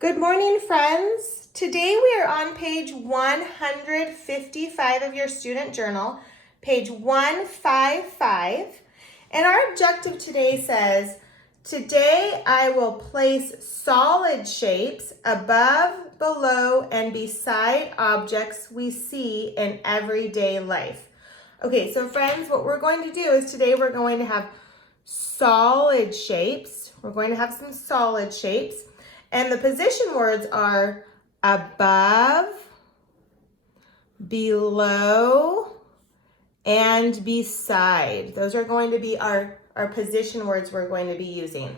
Good morning, friends. Today we are on page 155 of your student journal, page 155. And our objective today says, today I will place solid shapes above, below, and beside objects we see in everyday life. Okay, so friends, what we're going to do is today we're going to have solid shapes. We're going to have some solid shapes. And the position words are above, below, and beside. Those are going to be our position words we're going to be using.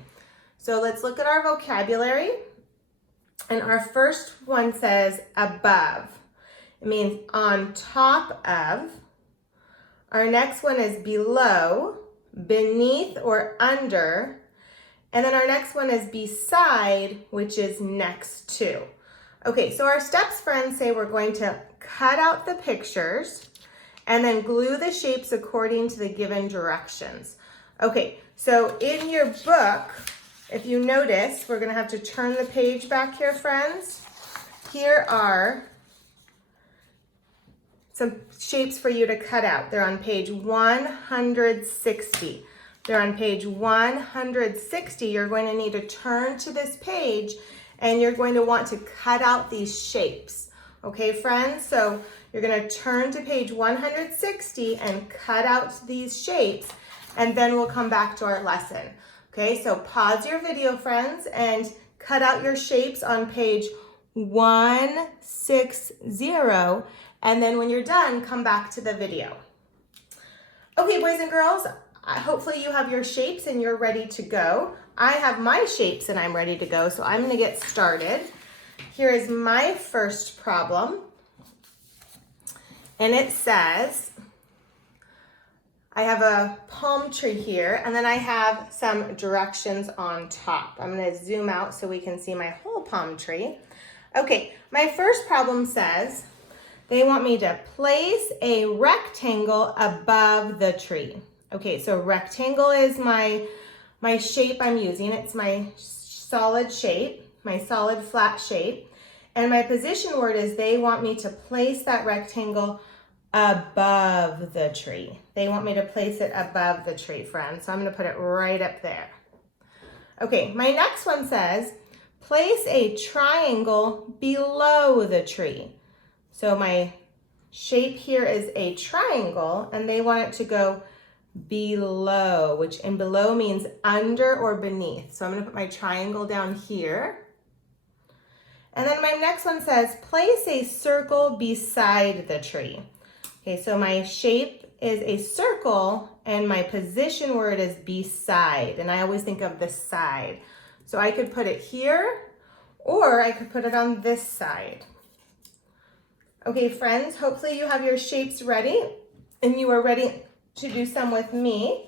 So let's look at our vocabulary. And our first one says above. It means on top of. Our next one is below, beneath or under. And then our next one is beside, which is next to. Okay, so our steps, friends, say we're going to cut out the pictures and then glue the shapes according to the given directions. Okay, so in your book, if you notice, we're gonna have to turn the page back here, friends. Here are some shapes for you to cut out. They're on page 160. They're on page 160. You're going to need to turn to this page and you're going to want to cut out these shapes. Okay, friends? So you're going to turn to page 160 and cut out these shapes, and then we'll come back to our lesson. Okay, so pause your video, friends, and cut out your shapes on page 160, and then when you're done, come back to the video. Okay, boys and girls, hopefully you have your shapes and you're ready to go. I have my shapes and I'm ready to go, so I'm gonna get started. Here is my first problem. And it says, I have a palm tree here and then I have some directions on top. I'm gonna zoom out so we can see my whole palm tree. Okay, my first problem says, they want me to place a rectangle above the tree. Okay, so rectangle is my shape I'm using. It's my solid shape, my solid flat shape. And my position word is they want me to place that rectangle above the tree. They want me to place it above the tree, friends. So I'm gonna put it right up there. Okay, my next one says, place a triangle below the tree. So my shape here is a triangle and they want it to go below, which in below means under or beneath. So I'm going to put my triangle down here. And then my next one says, place a circle beside the tree. Okay, so my shape is a circle and my position word is beside. And I always think of the side. So I could put it here or I could put it on this side. Okay, friends, hopefully you have your shapes ready and you are ready to do some with me.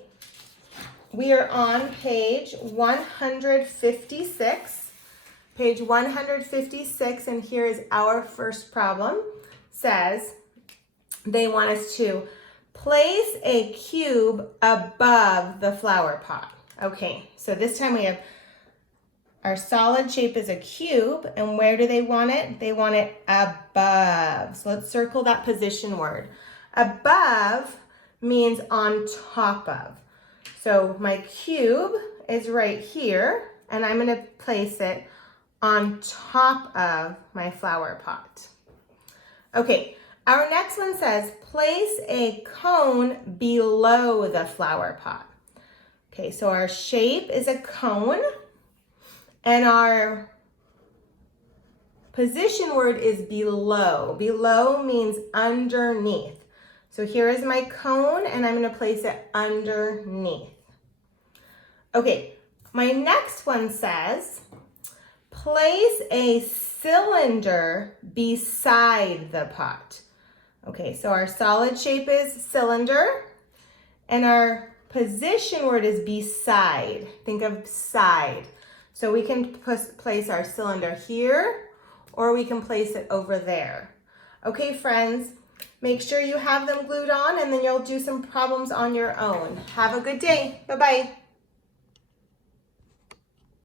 We are on page 156. Page 156, and here is our first problem. Says they want us to place a cube above the flower pot. Okay, so this time we have our solid shape is a cube, and where do they want it? They want it above. So let's circle that position word. Above means on top of. So my cube is right here, and I'm gonna place it on top of my flower pot. Okay, our next one says, place a cone below the flower pot. Okay, so our shape is a cone, and our position word is below. Below means underneath. So here is my cone and I'm gonna place it underneath. Okay, my next one says, place a cylinder beside the pot. Okay, so our solid shape is cylinder and our position word is beside. Think of side. So we can place our cylinder here or we can place it over there. Okay, friends, make sure you have them glued on and then you'll do some problems on your own. Have a good day. Bye-bye.